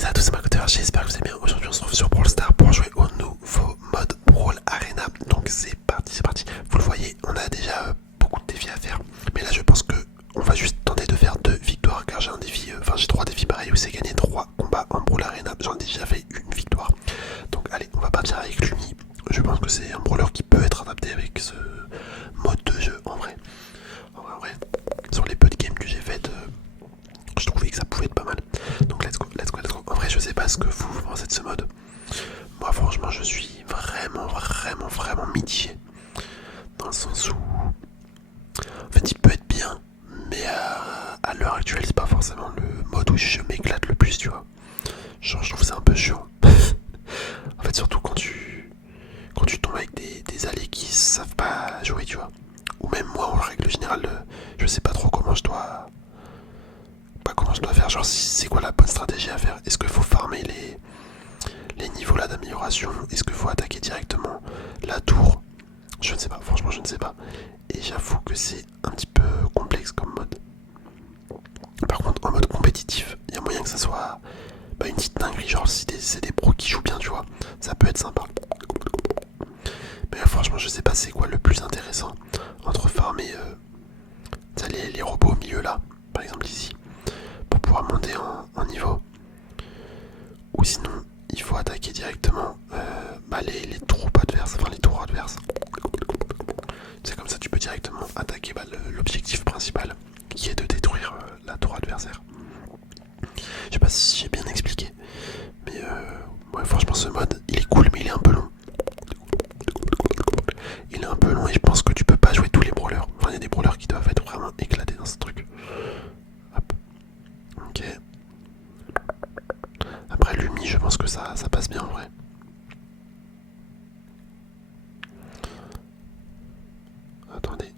Salut à tous, c'est Makoteur, j'espère que vous allez bien. Aujourd'hui on se retrouve sur Brawl Stars pour jouer au nouveau mode Brawl Arena. Donc c'est parti, c'est parti. Vous le voyez, on a déjà beaucoup de défis à faire. Mais là je pense que on va juste tenter de faire 2 victoires car j'ai un défi, j'ai 3 défis pareils où c'est gagner 3 combats en Brawl Arena. J'en ai déjà fait une victoire. Donc allez, on va partir avec Lumi. Je pense que c'est un brawler qui peut être adapté avec ce mode de jeu en vrai. En vrai, sur les peu de games que j'ai faites, je trouvais que ça pouvait être pas mal. Donc let's go, let's go, let's go. En vrai, je sais pas ce que vous pensez de ce mode. Moi, franchement, je suis vraiment mitigé. Dans le sens où, en fait, il peut être bien, mais à l'heure actuelle, c'est pas forcément le mode où je m'éclate le plus, tu vois. Genre, je trouve ça un peu chiant. En fait, surtout quand tu tombes avec des alliés qui savent pas jouer, tu vois. Ou même moi, en règle générale, je sais pas trop comment je dois. Pas comment je dois faire, genre c'est quoi la bonne stratégie à faire. Est-ce qu'il faut farmer les niveaux là d'amélioration? Est-ce qu'il faut attaquer directement la tour? Je ne sais pas, franchement je ne sais pas. Et j'avoue que c'est un petit peu complexe comme mode. Par contre en mode compétitif, il y a moyen que ça soit une petite dinguerie, genre si c'est des pros qui jouent bien, tu vois, ça peut être sympa. Mais franchement je sais pas c'est quoi le plus intéressant entre farmer les robots au milieu là, par exemple ici, pour pouvoir monter en niveau. Ou sinon, il faut attaquer directement les troupes adverses, enfin les tours adverses. C'est comme ça tu peux directement attaquer l'objectif principal, qui est de détruire la tour adversaire. Je sais pas si j'ai bien expliqué, mais ouais, franchement ce mode, il est cool, mais il est un peu long. Il est un peu long et je pense que tu peux pas jouer tous les brawlers. Enfin, il y a des brawlers qui doivent être vraiment éclatés dans ce truc. Hop. Ok. Après Lumi, je pense que ça passe bien en vrai. Attendez,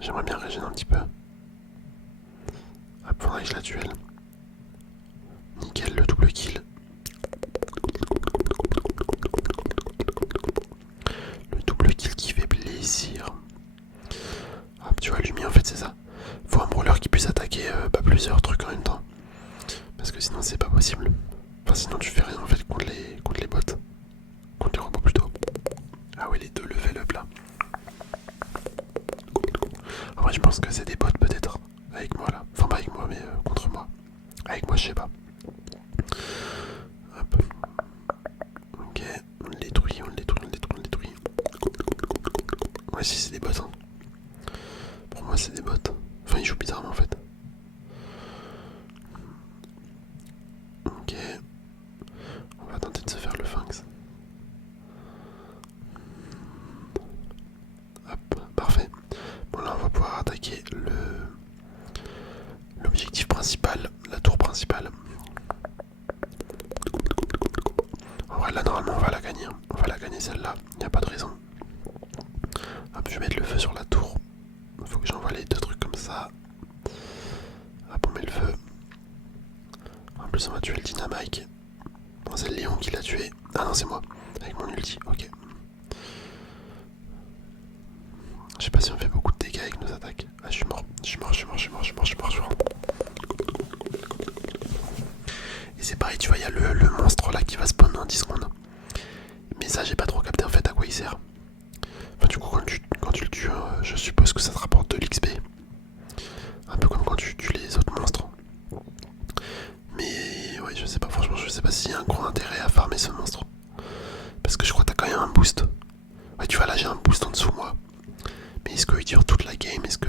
j'aimerais bien régénérer un petit peu. Hop, faudrait que je la tue elle. Nickel, le double kill. Le double kill qui fait plaisir. Hop, tu vois, Lumi en fait c'est ça. Faut un brawler qui puisse attaquer plusieurs trucs en même temps. Parce que sinon c'est pas possible. Enfin sinon tu fais rien en fait contre les bots. Contre les robots plutôt. Ah ouais, les deux level up là. En vrai je pense que c'est des bots peut-être. Avec moi là. Enfin pas avec moi mais contre moi. Avec moi je sais pas. Hop. Ok. On le détruit, on le détruit, on le détruit, on le détruit. Ouais si c'est des bots hein. Pour moi c'est des bots. Enfin ils jouent bizarrement en fait. Ok. On va tenter de se faire le Sphinx. Hop, parfait. Bon là on va pouvoir attaquer l'objectif principal, la tour principale. En vrai là normalement on va la gagner. On va la gagner celle-là, il n'y a pas de raison. Hop, je vais mettre le feu sur la tour. Il faut que j'envoie les deux trucs comme ça. Hop, on met le feu. En plus on va tuer le dynamite. Bon c'est le lion qui l'a tué. Ah non c'est moi, avec mon ulti, ok. Je sais pas si on fait beaucoup de dégâts avec nos attaques. Ah je suis mort, je suis mort, je suis mort, je suis mort, je suis mort, je suis mort, je suis mort. Et c'est pareil, tu vois, il y a le monstre là qui va spawn dans 10 secondes. Mais ça j'ai pas trop capté en fait à quoi il sert. Enfin du coup quand tu le tues, je suppose que ça te rapporte de l'XP. Un peu comme quand tu tues les autres monstres. Mais ouais je sais pas, franchement je sais pas s'il y a un gros intérêt à farmer ce monstre. Parce que je crois que t'as quand même un boost. Ouais tu vois là j'ai un boost en dessous moi. Mais est-ce qu'il dure toute la game? Est-ce que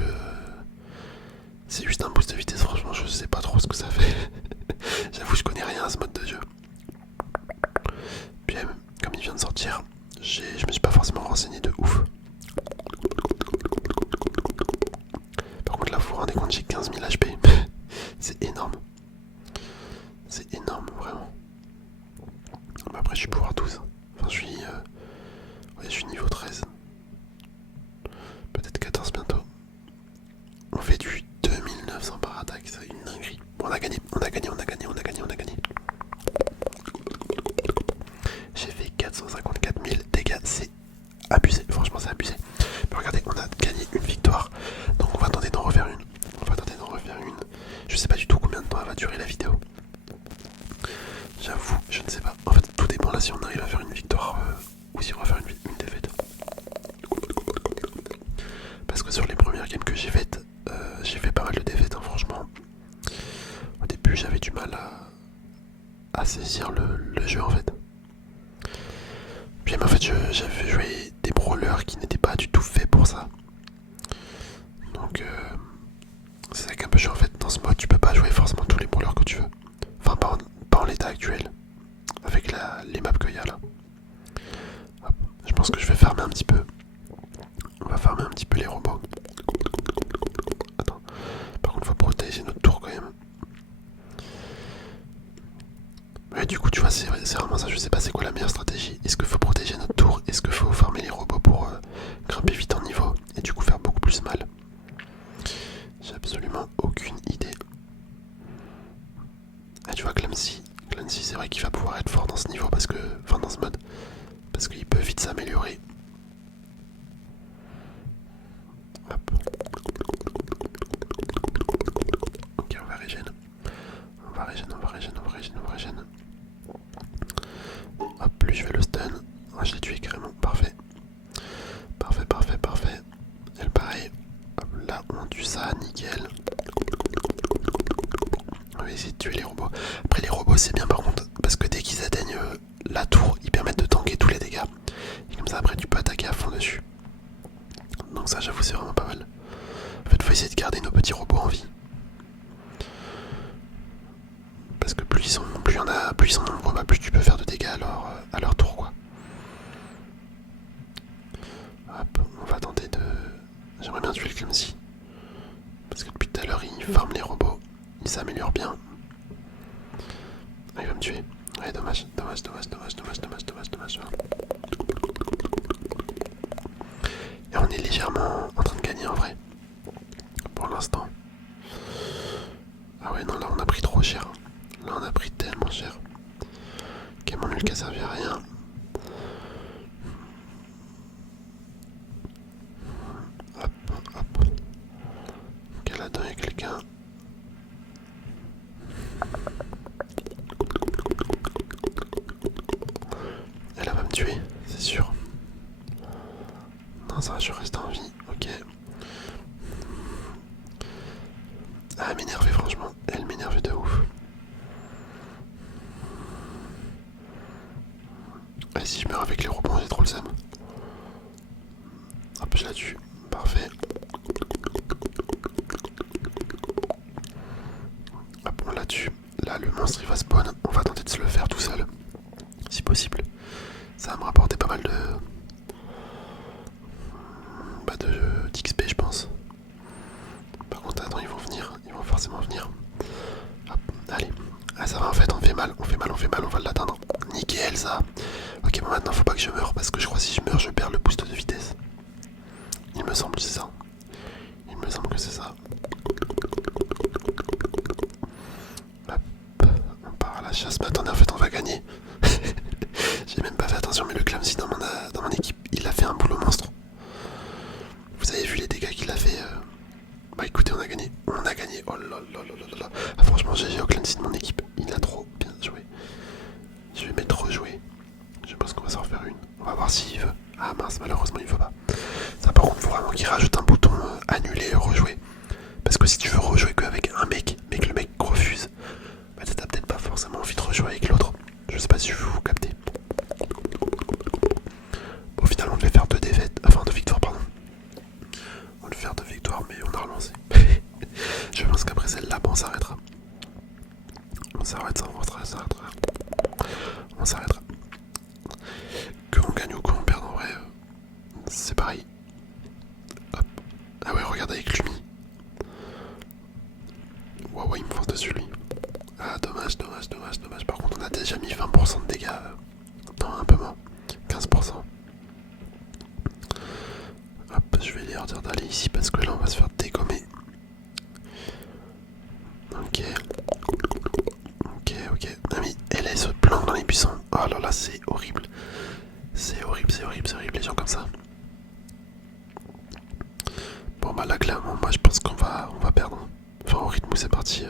c'est juste un boost de vitesse? Franchement je sais pas trop ce que ça fait. J'avoue je connais rien à ce mode de jeu. Puis comme il vient de sortir, je me suis pas forcément renseigné de ouf. Par contre là vous vous rendez compte j'ai 15 000 HP. C'est énorme. C'est énorme vraiment. Mais après je suis pouvoir 12. Enfin je suis niveau 13. Peut-être 14 bientôt. On fait du 2900 par attaque, c'est une dinguerie. Bon, on a gagné, on a gagné, on a gagné, on a gagné, on a gagné. J'ai fait 454 000 dégâts, c'est abusé, franchement c'est abusé. Mais regardez, on a gagné une victoire, donc on va tenter d'en refaire une. On va tenter d'en refaire une. Je sais pas du tout combien de temps elle va durer la vidéo. J'avoue, je ne sais pas. En fait, tout dépend là si on arrive à faire une victoire ou si on va faire une défaite. Parce que sur les premières games que j'ai fait pas mal de défaites, hein, franchement. Au début, j'avais du mal à saisir le jeu en fait. Puis en fait, j'avais joué des brawlers qui n'étaient pas du tout faits pour ça. Donc, c'est ça qui est un peu chiant en fait. Dans ce mode, tu peux pas jouer forcément tous les brawlers que tu veux. Enfin, pas en l'état actuel. Avec les maps qu'il y a là. Hop. Je pense que je vais farmer un petit peu. On va farmer un petit peu les robots. Attends. Par contre, faut protéger notre tour quand même. Ouais, du coup, tu vois, c'est vraiment ça. Je sais pas c'est quoi la meilleure stratégie. Est-ce qu'il faut protéger notre tour? Est-ce qu'il faut farmer les robots pour grimper vite en niveau et du coup faire beaucoup plus mal? J'ai absolument aucune idée. Ah, tu vois, Clancy, c'est vrai qu'il va pouvoir être fort dans ce niveau parce que. Enfin, dans ce mode. Parce qu'il peut vite s'améliorer. Hop. Ok, on va régène. Hop, lui je vais le stun. Ah, je l'ai tué carrément, parfait. Parfait. Elle pareil. Hop, là on tue ça, nickel. On va essayer de tuer les robots. Après les robots c'est bien par contre, parce que dès qu'ils atteignent la tour, ils permettent de tanker tous les dégâts. Et comme ça après tu peux attaquer à fond dessus. Donc ça j'avoue c'est vraiment pas mal. En fait faut essayer de garder nos petits robots en vie. Parce que plus ils sont nombreux, bah, plus tu peux faire de dégâts à leur tour quoi. Hop, on va tenter de... J'aimerais bien tuer le Clumsy. Parce que depuis tout à l'heure il farme les robots. Il s'améliore bien. Ah, il va me tuer. Ouais, dommage. Et on est légèrement en train de gagner en vrai. Pour l'instant. Ah ouais, non, là on a pris trop cher. Là on a pris tellement cher. Ok, mon Hulk a servi à rien. Hop. Ok, là-dedans il y a quelqu'un. Elle va me tuer, c'est sûr. Non, ça va, je reste en vie. Ok. Ah, elle m'énervait franchement. Elle m'énervait de ouf. Et si je meurs avec les robots, j'ai trop le seum. Hop, je la tue. Parfait. Hop, on la tue. Là, le monstre il va spawn. On va tenter de se le faire tout seul. Si possible. Ça va me rapporter pas mal de... d'XP, je pense. Par contre, attends, ils vont venir. Ils vont forcément venir. Hop, allez. Ah, ça va en fait, on fait mal, on va l'atteindre. Nickel, ça. Ok, bon, maintenant, faut pas que je meure parce que je crois que si je meurs, je perds le boost de vitesse. Il me semble que c'est ça. Hop, on part à la chasse. Mais attendez, en fait, on va gagner. J'ai même pas fait attention, mais le Clamsy dans mon équipe, il a fait un boulot monstre. Vous avez vu les dégâts qu'il a fait Bah écoutez, on a gagné. Oh là là là là. Ah, franchement, GG au Clancy de mon équipe. Il a trop bien joué. Je vais mettre rejouer. Je pense qu'on va s'en refaire une. On va voir s'il veut. Ah mince, malheureusement il veut pas. Ça par contre, faut vraiment qu'il rajoute un bouton annuler, rejouer. Parce que si tu veux rejouer qu'avec un mec, mais que le mec refuse, bah t'as peut-être pas forcément envie de rejouer avec l'autre. Je sais pas si vous captez. Bon, finalement, on devait faire deux défaites. Enfin, deux victoires, pardon. On devait faire deux victoires, mais on a relancé. Je pense qu'après celle-là, bon, on s'arrêtera. On s'arrêtera. Que on gagne ou qu'on perde en vrai, c'est pareil. Hop. Ah ouais, regarde avec Lumi. Waouh, il me force dessus lui. Ah, dommage. Par contre, on a déjà mis 20% de dégâts. Non, un peu moins. 15%. Hop, je vais leur dire d'aller ici parce que là, on va se faire dégommer. Ok. Ah mais elle se planque dans les buissons. Oh là là, c'est horrible. C'est horrible, les gens comme ça. Bon bah là clairement, moi je pense qu'on va perdre. Enfin au rythme où c'est parti.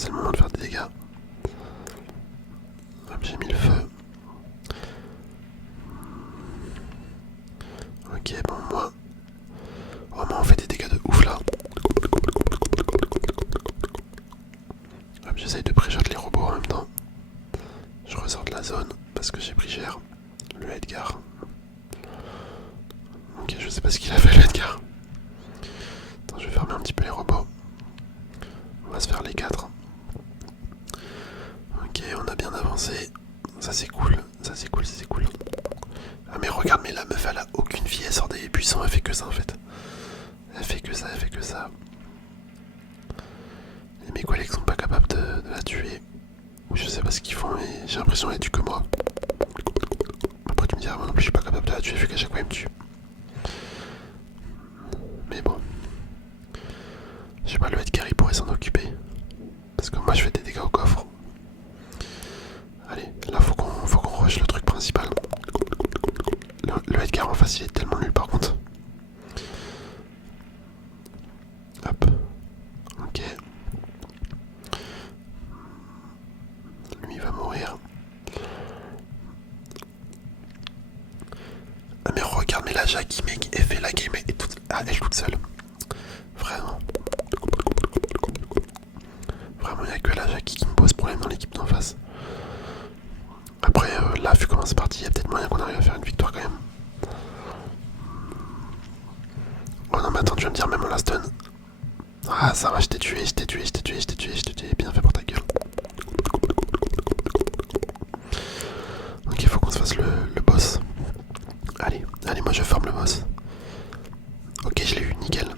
c'est le moment de faire des dégâts. Hop, j'ai mis le feu. Ok, bon, moi, on fait des dégâts de ouf là. Hop, j'essaye de pré-shot les robots en même temps. Je ressors de la zone parce que j'ai pris cher. Le Edgar. Ok, je sais pas ce qu'il a fait le Edgar. Attends, je vais fermer un petit peu les robots. On va se faire les 4. Ok, on a bien avancé. Ça c'est cool, ça c'est cool, c'est cool. Ah mais regarde, mais la meuf elle a aucune vie, elle sort des puissants, elle fait que ça en fait. Elle fait que ça, elle fait que ça. Et mes collègues sont pas capables de la tuer. Ou je sais pas ce qu'ils font, mais j'ai l'impression qu'elle tue que moi. Après tu me diras, moi non plus je suis pas capable de la tuer, vu qu'à chaque fois il me tue. Mais bon. Je sais pas, le Edgar il pourrait s'en occuper. Parce que moi je fais des dégâts au coffre. Allez, là faut qu'on rush le truc principal. Le Edgar en face il est tellement nul par contre. Hop. Ok. Lui il va mourir. Ah mais regarde, mais la Jackie mec, elle fait la game, elle est toute seule. Vraiment. Vraiment, il n'y a que la Jackie qui me pose problème dans l'équipe d'en face. Après, là, vu comment c'est parti, il y a peut-être moyen qu'on arrive à faire une victoire quand même. Oh non, mais attends, tu vas me dire, même on la stun. Ah, ça va, je t'ai tué, je t'ai tué, je t'ai tué, je t'ai tué, je t'ai tué. Bien fait pour ta gueule. Ok, faut qu'on se fasse le boss. Allez, allez, moi je forme le boss. Ok, je l'ai eu, nickel.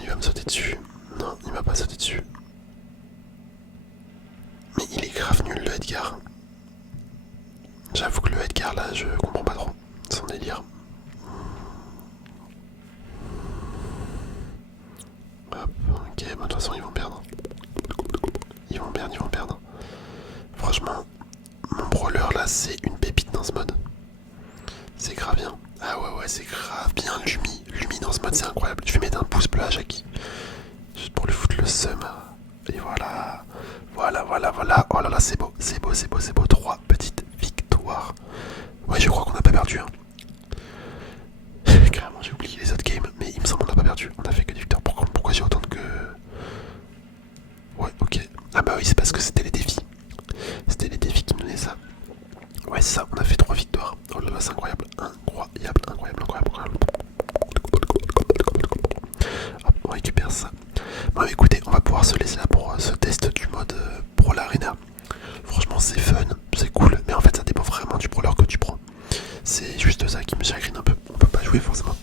Il va me sauter dessus. Non, il m'a pas sauté dessus. Mais il est grave nul le Edgar. J'avoue que le Edgar là, je comprends pas trop son délire. Hop, ok, bah, de toute façon ils vont perdre. Ils vont perdre, ils vont perdre. Franchement, mon brawler là, c'est une pépite dans ce mode. C'est grave bien. Ah ouais, c'est grave bien. Lumi dans ce mode, c'est incroyable. Je vais mettre un pouce bleu à Jackie. Juste pour lui foutre le seum. Et voilà. Voilà. Oh là là, c'est beau. 3 petites victoires. Ouais, je crois qu'on n'a pas perdu. Hein. Carrément, j'ai oublié les autres games. Mais il me semble qu'on n'a pas perdu. On a fait que des victoires. Pourquoi j'ai autant que... Ouais, ok. Ah bah oui, c'est parce que c'était les défis. C'était les défis qui me donnaient ça. Ouais, c'est ça, on a fait 3 victoires. Oh là là, c'est incroyable. Incroyable. Hop, on récupère ça. Bon, écoutez, on va pouvoir se laisser là pour ce test du mode Pro l'Arena. Franchement, c'est fun, c'est cool, mais en fait, ça dépend vraiment du brawler que tu prends. C'est juste ça qui me chagrine un peu. On peut pas jouer forcément